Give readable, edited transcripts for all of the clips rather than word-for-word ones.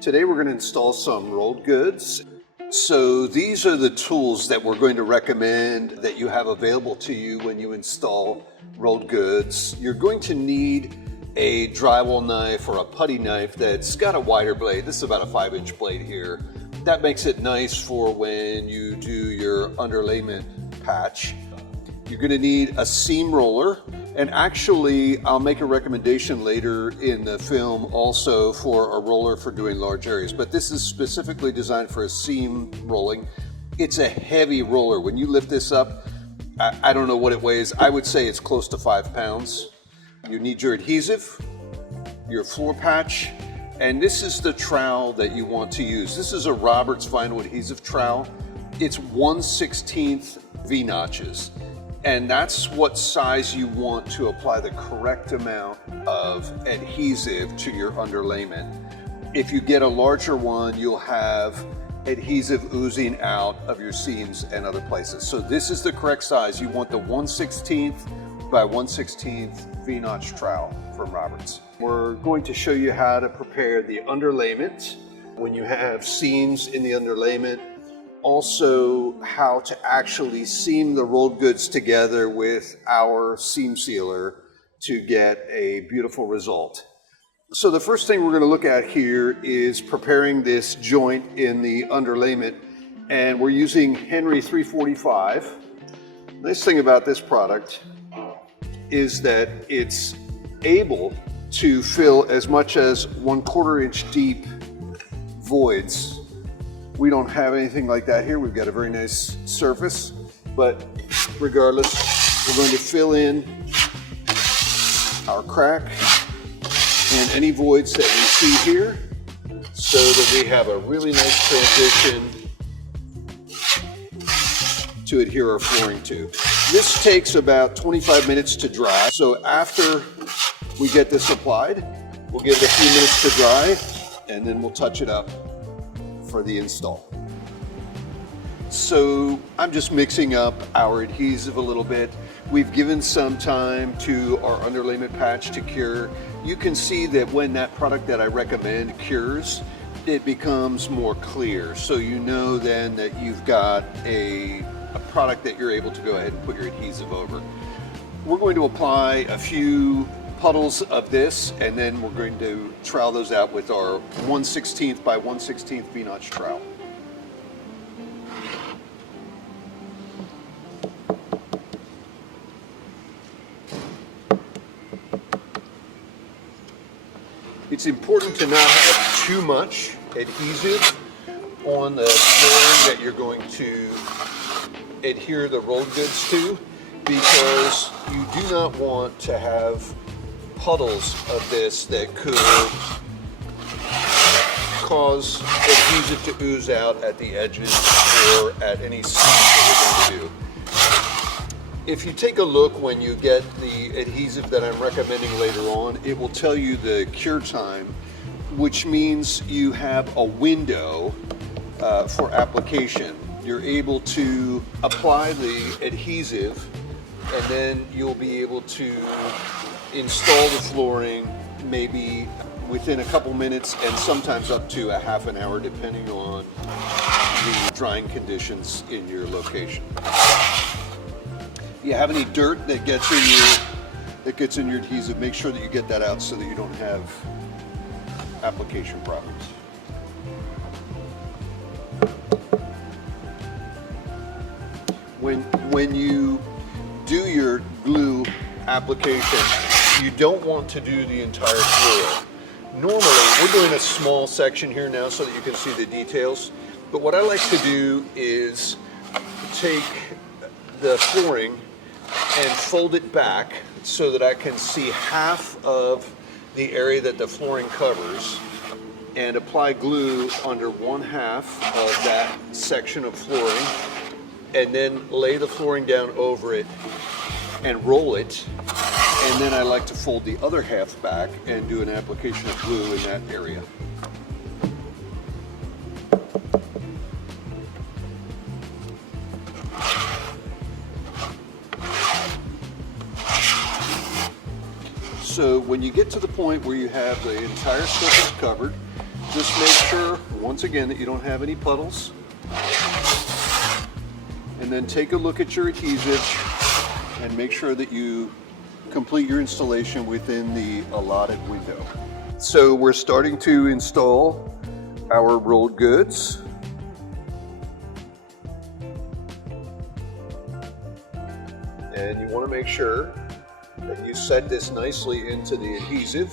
Today we're going to install some rolled goods. So these are the tools that we're going to recommend that you have available to you when you install rolled goods. You're going to need a drywall knife or a putty knife that's got a wider blade. This is about a 5-inch blade here. That makes it nice for when you do your underlayment patch. You're going to need a seam roller, and actually I'll make a recommendation later in the film also for a roller for doing large areas, but this is specifically designed for a seam rolling. It's a heavy roller. When you lift this up, I don't know what it weighs. I would say it's close to 5 pounds. You need your adhesive, your floor patch, and this is the trowel that you want to use. This is a Roberts vinyl adhesive trowel. It's 1/16 V-notches. And that's what size you want to apply the correct amount of adhesive to your underlayment. If you get a larger one, you'll have adhesive oozing out of your seams and other places. So this is the correct size. You want the 1/16 by 1/16 V-notch trowel from Roberts. We're going to show you how to prepare the underlayment when you have seams in the underlayment. Also, how to actually seam the rolled goods together with our seam sealer to get a beautiful result. So the first thing we're going to look at here is preparing this joint in the underlayment, and we're using Henry 345. Nice thing about this product is that it's able to fill as much as 1/4 inch deep voids. We don't have anything like that here. We've got a very nice surface, but regardless, we're going to fill in our crack and any voids that we see here so that we have a really nice transition to adhere our flooring to. This takes about 25 minutes to dry. So after we get this applied, we'll give it a few minutes to dry and then we'll touch it up for the install. So I'm just mixing up our adhesive a little bit. We've given some time to our underlayment patch to cure. You can see that when that product that I recommend cures, it becomes more clear. So you know then that you've got a product that you're able to go ahead and put your adhesive over. We're going to apply a few puddles of this, and then we're going to trowel those out with our 1/16 by 1/16 V-notch trowel. It's important to not have too much adhesive on the flooring that you're going to adhere the rolled goods to, because you do not want to have puddles of this that could cause adhesive to ooze out at the edges or at any seams that we're going to do. If you take a look when you get the adhesive that I'm recommending later on, it will tell you the cure time, which means you have a window for application. You're able to apply the adhesive and then you'll be able to install the flooring maybe within a couple minutes and sometimes up to a half an hour depending on the drying conditions in your location. If you have any dirt that gets in your adhesive, make sure that you get that out so that you don't have application problems. When you do your glue application, you don't want to do the entire floor. Normally, we're doing a small section here now so that you can see the details, but what I like to do is take the flooring and fold it back so that I can see half of the area that the flooring covers and apply glue under 1/2 of that section of flooring and then lay the flooring down over it and roll it, and then I like to fold the other half back and do an application of glue in that area. So when you get to the point where you have the entire surface covered, Just make sure, once again, that you don't have any puddles. And then take a look at your adhesive and make sure that you complete your installation within the allotted window. So we're starting to install our rolled goods. And you want to make sure that you set this nicely into the adhesive.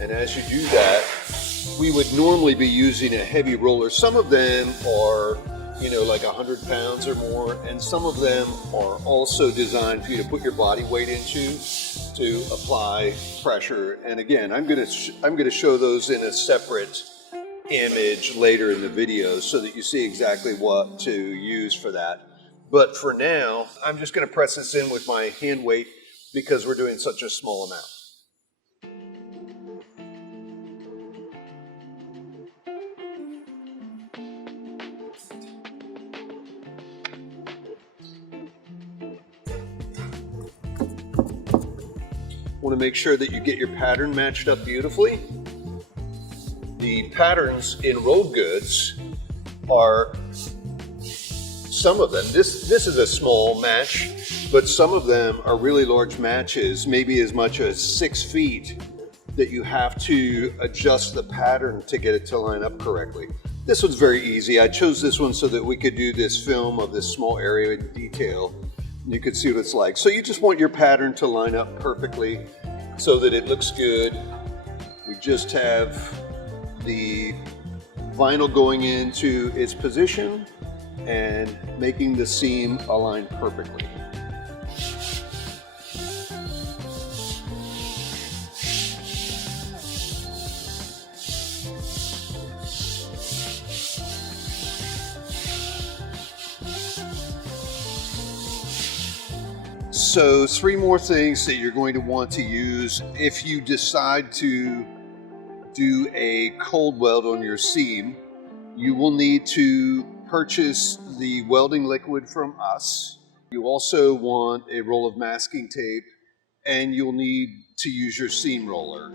And as you do that, we would normally be using a heavy roller. Some of them are, like 100 pounds or more, and some of them are also designed for you to put your body weight into to apply pressure. And again, I'm going to show those in a separate image later in the video so that you see exactly what to use for that. But for now, I'm just going to press this in with my hand weight because we're doing such a small amount. Want to make sure that you get your pattern matched up beautifully. The patterns in rolled goods are, some of them, this is a small match, but some of them are really large matches, maybe as much as 6 feet, that you have to adjust the pattern to get it to line up correctly. This one's very easy. I chose this one so that we could do this film of this small area in detail. You could see what it's like. So you just want your pattern to line up perfectly so that it looks good. We just have the vinyl going into its position and making the seam align perfectly. So 3 more things that you're going to want to use if you decide to do a cold weld on your seam. You will need to purchase the welding liquid from us. You also want a roll of masking tape, and you'll need to use your seam roller.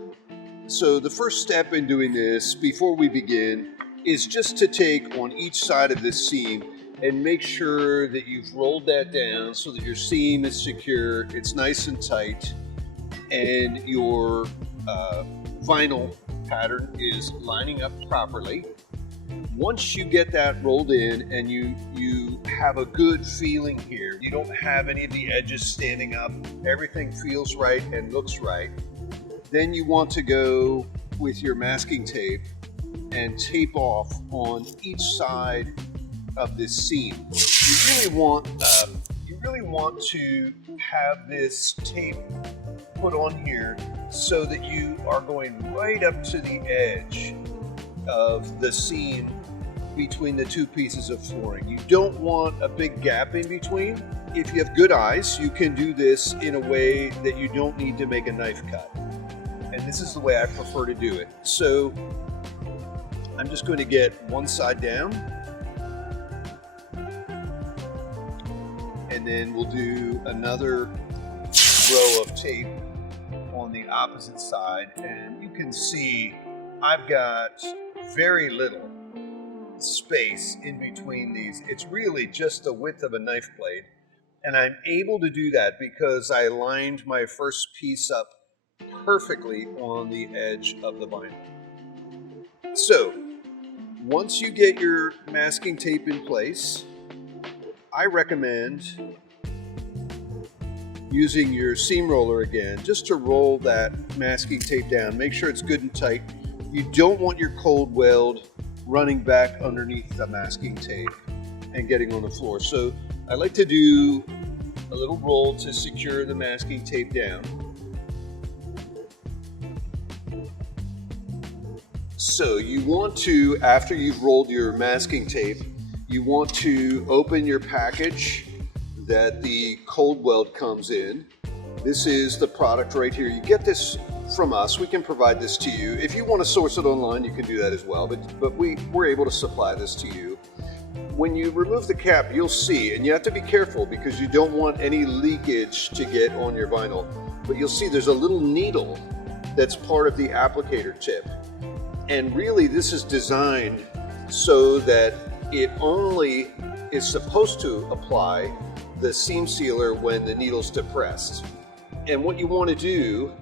So the first step in doing this, before we begin, is just to take on each side of this seam and make sure that you've rolled that down so that your seam is secure, it's nice and tight, and your vinyl pattern is lining up properly. Once you get that rolled in and you have a good feeling here, you don't have any of the edges standing up, everything feels right and looks right, then you want to go with your masking tape and tape off on each side of this seam. You really want to have this tape put on here so that you are going right up to the edge of the seam between the 2 pieces of flooring. You don't want a big gap in between. If you have good eyes, you can do this in a way that you don't need to make a knife cut. And this is the way I prefer to do it. So I'm just going to get one side down, and then we'll do another row of tape on the opposite side. And you can see I've got very little space in between these. It's really just the width of a knife blade. And I'm able to do that because I lined my first piece up perfectly on the edge of the vinyl. So once you get your masking tape in place, I recommend using your seam roller again just to roll that masking tape down. Make sure it's good and tight. You don't want your cold weld running back underneath the masking tape and getting on the floor. So I like to do a little roll to secure the masking tape down. So you want to, after you've rolled your masking tape, you want to open your package that the cold weld comes in. This is the product right here. You get this from us. We can provide this to you. If you want to source it online, you can do that as well, but we're able to supply this to you. When you remove the cap, you'll see, and you have to be careful because you don't want any leakage to get on your vinyl, but you'll see there's a little needle that's part of the applicator tip. And really this is designed so that it only is supposed to apply the seam sealer when the needle's depressed. And what you want to do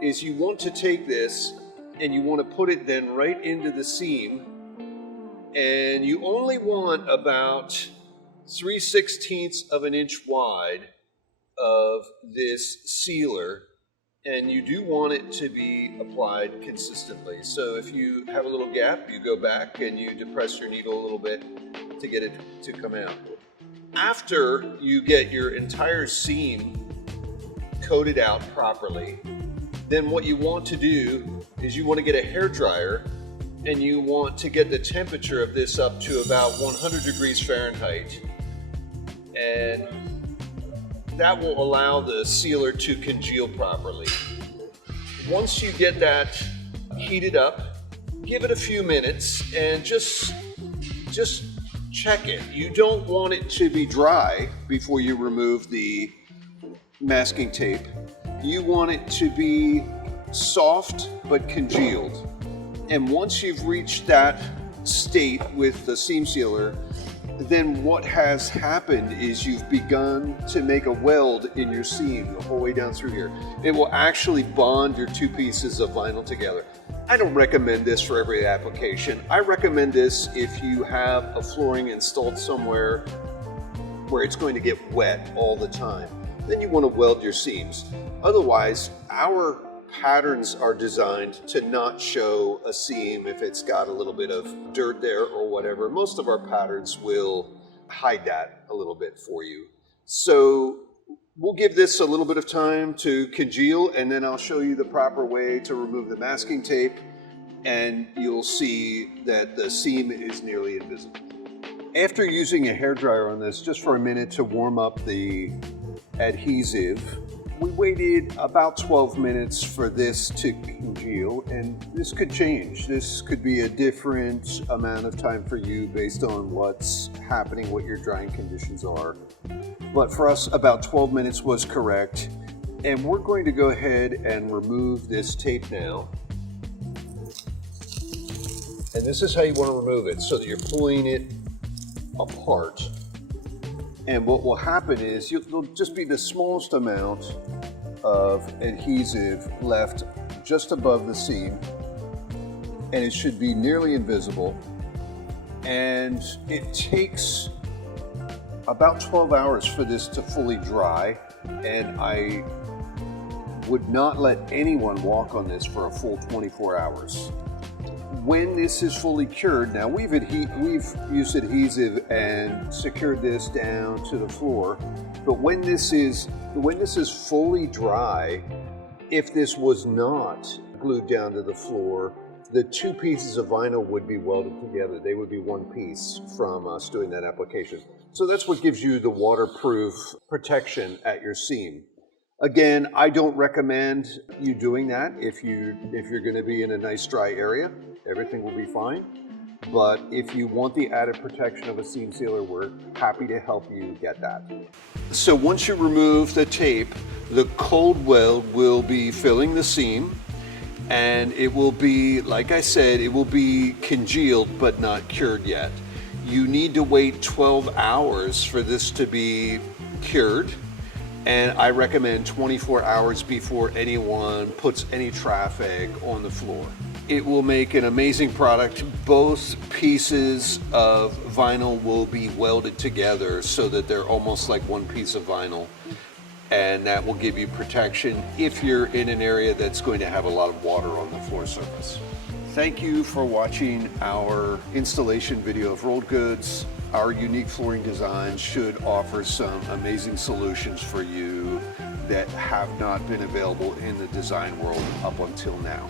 is you want to take this and you want to put it then right into the seam, and you only want about 3/16 of an inch wide of this sealer, and you do want it to be applied consistently. So if you have a little gap, you go back and you depress your needle a little bit to get it to come out. After you get your entire seam coated out properly, then what you want to do is you want to get a hair dryer and you want to get the temperature of this up to about 100 degrees Fahrenheit. And that will allow the sealer to congeal properly. Once you get that heated up, give it a few minutes and just check it. You don't want it to be dry before you remove the masking tape. You want it to be soft but congealed. And once you've reached that state with the seam sealer, then what has happened is you've begun to make a weld in your seam the whole way down through here. It will actually bond your two pieces of vinyl together. I don't recommend this for every application. I recommend this if you have a flooring installed somewhere where it's going to get wet all the time. Then you want to weld your seams. Otherwise, our patterns are designed to not show a seam if it's got a little bit of dirt there or whatever. Most of our patterns will hide that a little bit for you. So we'll give this a little bit of time to congeal, and then I'll show you the proper way to remove the masking tape, and you'll see that the seam is nearly invisible. After using a hairdryer on this just for a minute to warm up the adhesive, we waited about 12 minutes for this to congeal, and this could change. This could be a different amount of time for you based on what's happening, what your drying conditions are. But for us, about 12 minutes was correct. And we're going to go ahead and remove this tape now. And this is how you want to remove it, so that you're pulling it apart. And what will happen is there'll just be the smallest amount of adhesive left just above the seam, and it should be nearly invisible. And it takes about 12 hours for this to fully dry, and I would not let anyone walk on this for a full 24 hours. When this is fully cured, now we've used adhesive and secured this down to the floor, but when this is fully dry, if this was not glued down to the floor, the two pieces of vinyl would be welded together. They would be one piece from us doing that application. So that's what gives you the waterproof protection at your seam. Again, I don't recommend you doing that if you're going to be in a nice dry area. Everything will be fine. But if you want the added protection of a seam sealer, we're happy to help you get that. So once you remove the tape, the cold weld will be filling the seam, and it will be, like I said, it will be congealed but not cured yet. You need to wait 12 hours for this to be cured, and I recommend 24 hours before anyone puts any traffic on the floor. It will make an amazing product. Both pieces of vinyl will be welded together so that they're almost like one piece of vinyl, and that will give you protection if you're in an area that's going to have a lot of water on the floor surface. Thank you for watching our installation video of Rolled Goods. Our unique flooring designs should offer some amazing solutions for you that have not been available in the design world up until now.